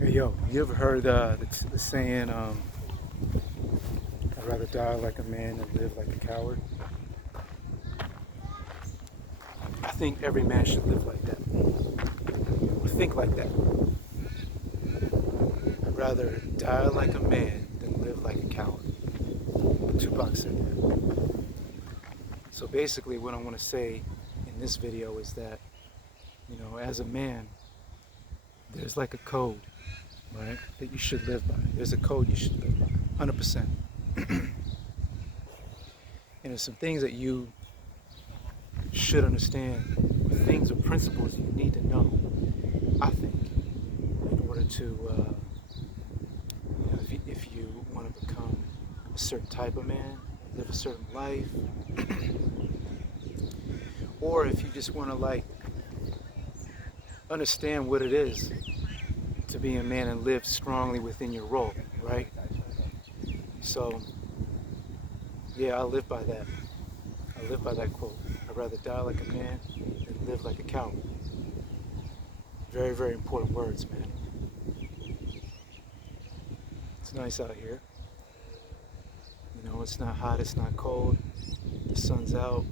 Hey yo, you ever heard the saying, I'd rather die like a man than live like a coward? I think every man should live like that, or think like that. I'd rather die like a man than live like a coward. Tupac said that. So basically what I want to say in this video is that, as a man, there's like a code, right, that you should live by. There's a code you should live by, 100%. And there's some things that you should understand, things or principles you need to know, I think, in order to, if you want to become a certain type of man, live a certain life, or if you just want to understand what it is to be a man and live strongly within your role, right? So, yeah, I live by that. I live by that quote. I'd rather die like a man than live like a coward. Very, very important words, man. It's nice out here. It's not hot, it's not cold. The sun's out.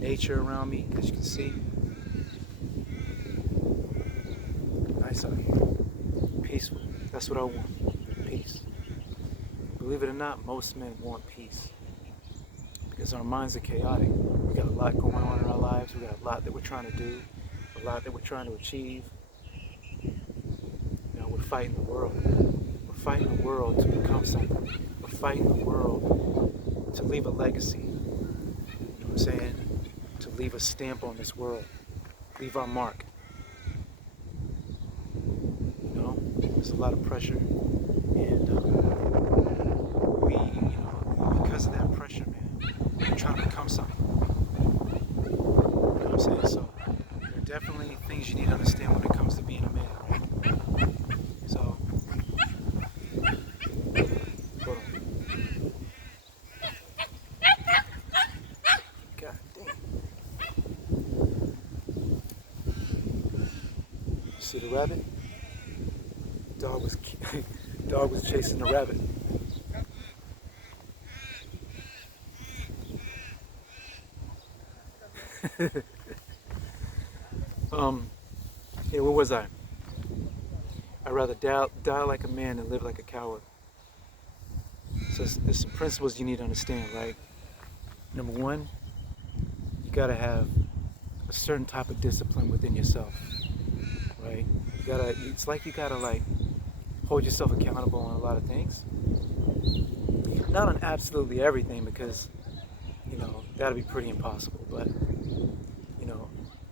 Nature around me, as you can see. Nice out here. Peaceful. That's what I want. Peace. Believe it or not, most men want peace. Because our minds are chaotic. We got a lot going on in our lives. We got a lot that we're trying to do, a lot that we're trying to achieve. We're fighting the world. We're fighting the world to become something. We're fighting the world to leave a legacy. You know what I'm saying? To leave a stamp on this world. Leave our mark. There's a lot of pressure. And we, because of that pressure, man, we're trying to become something. You know what I'm saying? So there are definitely things you need to understand when it comes to being a man, right? So, hold on. God damn. See the rabbit? Dog was chasing the rabbit. Yeah, where was I? I'd rather die like a man than live like a coward. So there's some principles you need to understand, right? Number one, you gotta have a certain type of discipline within yourself, right? It's like you gotta hold yourself accountable on a lot of things. Not on absolutely everything, because that'd be pretty impossible, but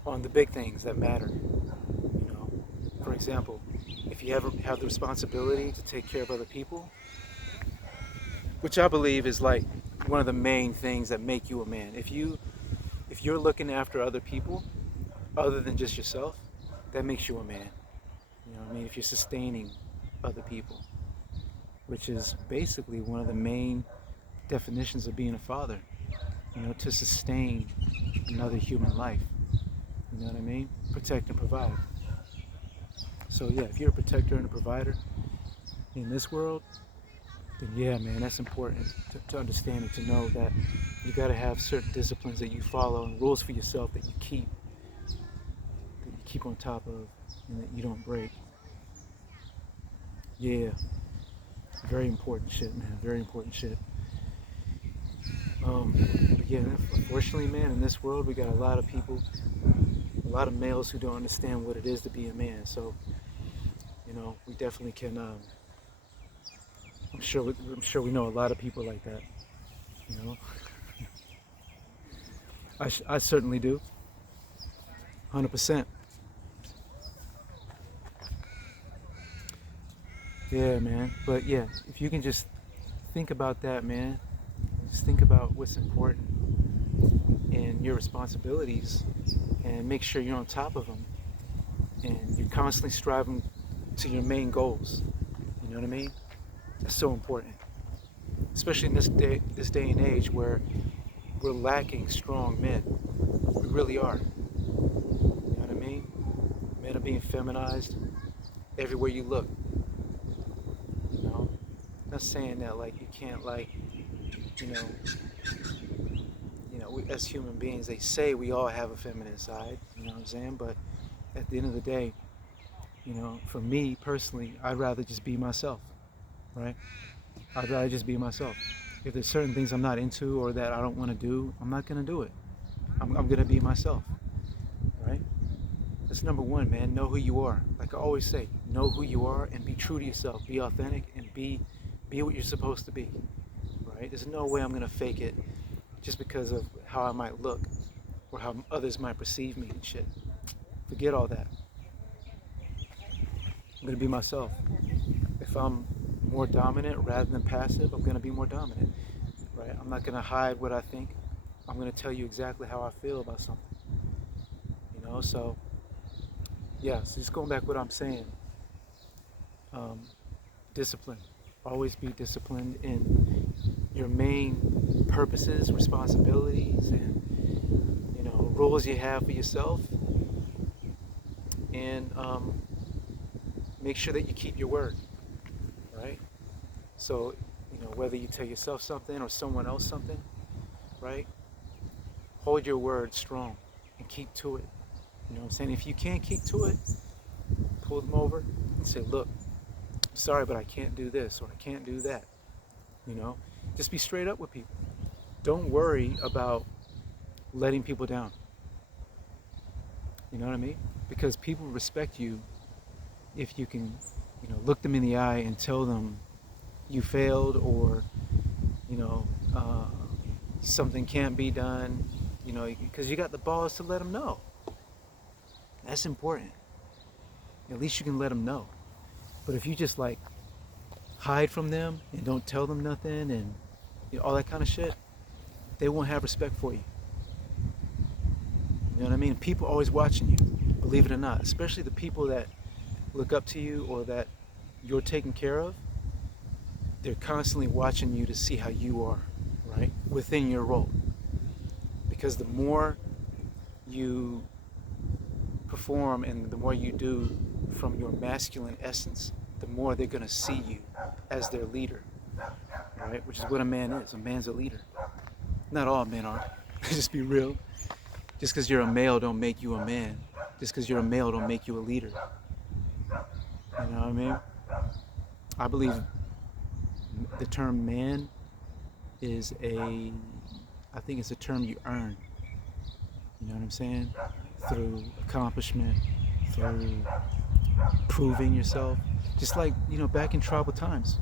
on the big things that matter. For example, if you ever have the responsibility to take care of other people, which I believe is one of the main things that make you a man. If you're looking after other people other than just yourself, that makes you a man. You know what I mean? If you're sustaining other people, which is basically one of the main definitions of being a father, to sustain another human life. You know what I mean? Protect and provide. So yeah, if you're a protector and a provider in this world, then yeah, man, that's important to understand and to know that you got to have certain disciplines that you follow and rules for yourself that you keep on top of and that you don't break. Yeah, very important shit, man. Very important shit. But yeah, unfortunately, man, in this world we got a lot of people, a lot of males who don't understand what it is to be a man. So, we definitely can. I'm sure we know a lot of people like that. I certainly do. 100%. Yeah, man. But yeah, if you can just think about that, man. Just think about what's important and your responsibilities, and make sure you're on top of them, and you're constantly striving to your main goals. You know what I mean? That's so important, especially in this day and age where we're lacking strong men. We really are. You know what I mean? Men are being feminized. everywhere you look. You know, I'm not saying that like you can't like, you know, as human beings, they say we all have a feminine side. You know what I'm saying? But at the end of the day, for me personally, I'd rather just be myself, right? I'd rather just be myself. If there's certain things I'm not into or that I don't want to do, I'm not going to do it. I'm going to be myself, right? That's number one, man. Know who you are. Like I always say, know who you are and be true to yourself. Be authentic and be what you're supposed to be, right? There's no way I'm going to fake it just because of how I might look or how others might perceive me and shit. Forget all that. I'm going to be myself. If I'm more dominant rather than passive, I'm going to be more dominant, right? I'm not going to hide what I think. I'm going to tell you exactly how I feel about something, so yeah, so just going back to what I'm saying, discipline. Always be disciplined in your main purposes, responsibilities, and roles you have for yourself, and make sure that you keep your word, right? So, whether you tell yourself something or someone else something, right? Hold your word strong and keep to it. You know what I'm saying? If you can't keep to it, pull them over and say, look, I'm sorry, but I can't do this or I can't do that. Just be straight up with people. Don't worry about letting people down. You know what I mean? Because people respect you if you can, look them in the eye and tell them you failed or, something can't be done, because you got the balls to let them know. That's important. At least you can let them know. But if you just like hide from them and don't tell them nothing and all that kind of shit, they won't have respect for you. You know what I mean? People are always watching you, believe it or not, especially the people that look up to you or that you're taking care of. They're constantly watching you to see how you are, right? Within your role. Because the more you perform and the more you do from your masculine essence, the more they're going to see you as their leader, right? Which is what a man is. A man's a leader. Not all men are. Just be real. Just because you're a male don't make you a man. Just because you're a male don't make you a leader. You know what I mean? I believe the term man is I think it's a term you earn. You know what I'm saying? Through accomplishment, through proving yourself. Just like, back in tribal times.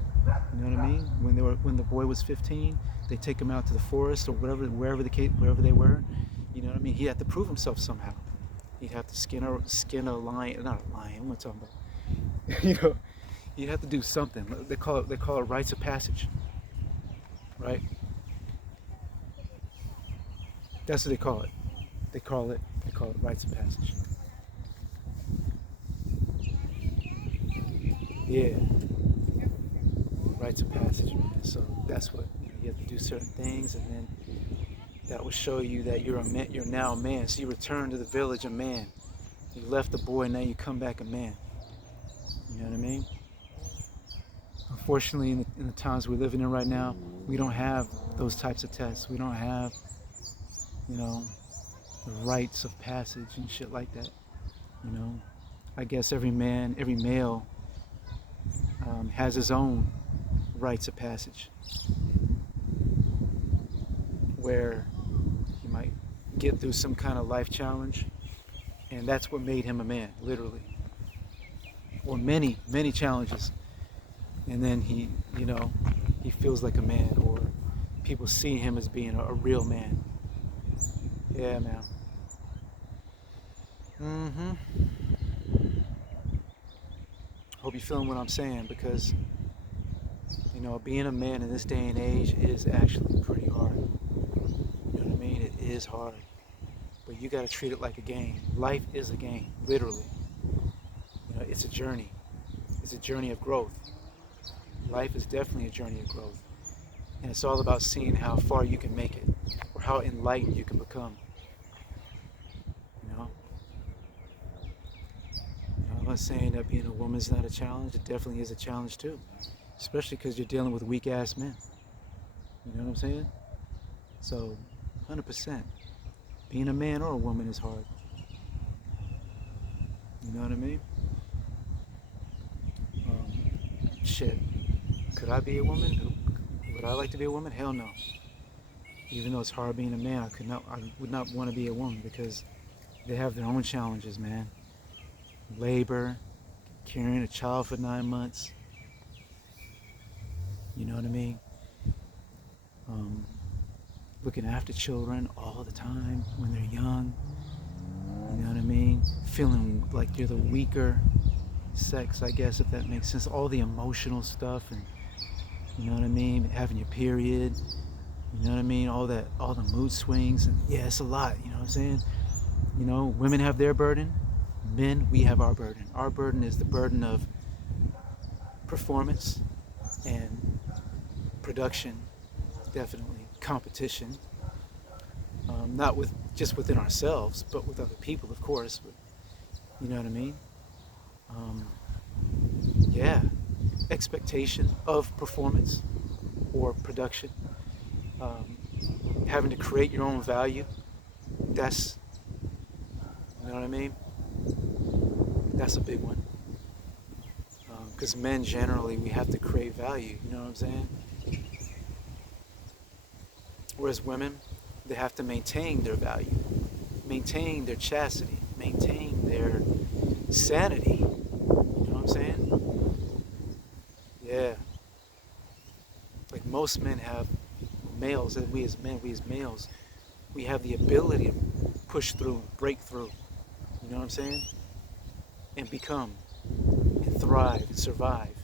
You know what I mean? When the boy was 15, they take him out to the forest or wherever they were. You know what I mean? He had to prove himself somehow. He'd have to skin a lion, not a lion. What am I talking about? You'd have to do something. They call it rites of passage, right? That's what they call it. They call it rites of passage. Yeah, rites of passage, man. So that's what you have to do certain things, and then that will show you that you're now a man. So you return to the village a man. You left the boy, now you come back a man. You know what I mean? Unfortunately, in the times we're living in right now, we don't have those types of tests. We don't have, the rites of passage and shit like that. I guess every male has his own rites of passage, where he might get through some kind of life challenge, and that's what made him a man, literally. Or many, many challenges. And then he feels like a man, or people see him as being a real man. Yeah, man. Hope you're feeling what I'm saying, because, being a man in this day and age is actually pretty hard. You know what I mean? It is hard. But you got to treat it like a game. Life is a game, literally. It's a journey. It's a journey of growth. Life is definitely a journey of growth. And it's all about seeing how far you can make it, or how enlightened you can become. not saying that being a woman's not a challenge. It definitely is a challenge too, especially because you're dealing with weak ass men. You know what I'm saying? So, 100%. Being a man or a woman is hard. You know what I mean? Shit. Could I be a woman? Would I like to be a woman? Hell no. Even though it's hard being a man, I would not want to be a woman because they have their own challenges, man. Labor, carrying a child for 9 months. You know what I mean? Looking after children all the time when they're young. You know what I mean? Feeling like you're the weaker sex, I guess, if that makes sense. All the emotional stuff, and you know what I mean? Having your period. You know what I mean? All the mood swings, and yeah, it's a lot. You know what I'm saying? You know, women have their burden. Men, we have our burden. Our burden is the burden of performance and production, definitely competition. Not with just within ourselves, but with other people, of course. But, you know what I mean? Um, yeah, expectation of performance or production. Um, Having to create your own value. That's, you know what I mean? That's a big one. Because men generally, we have to create value. You know what I'm saying? Whereas women, they have to maintain their value, maintain their chastity, maintain their sanity. You know what I'm saying? Yeah. Like most men have, males, and we as men, we as males, we have the ability to push through, break through. You know what I'm saying? And become, and thrive, and survive.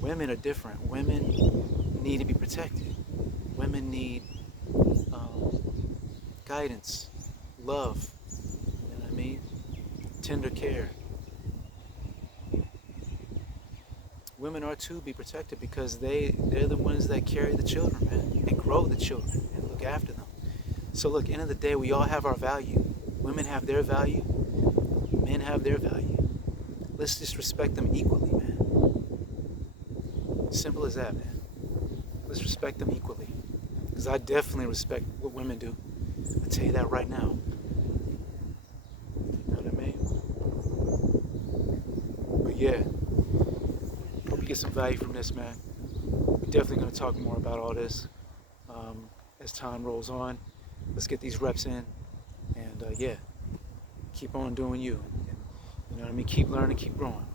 Women are different. Women need to be protected. Women need guidance, love, you know what I mean? Tender care. Women are to be protected because they're the ones that carry the children, man, and grow the children and look after them. So look, end of the day, we all have our value. Women have their value, men have their value. Let's just respect them equally, man. Simple as that, man. Let's respect them equally. Because I definitely respect what women do. I tell you that right now. You know what I mean? But yeah, hope you get some value from this, man. We're definitely going to talk more about all this as time rolls on. Let's get these reps in, and yeah, keep on doing you. You know what I mean? Keep learning, keep growing.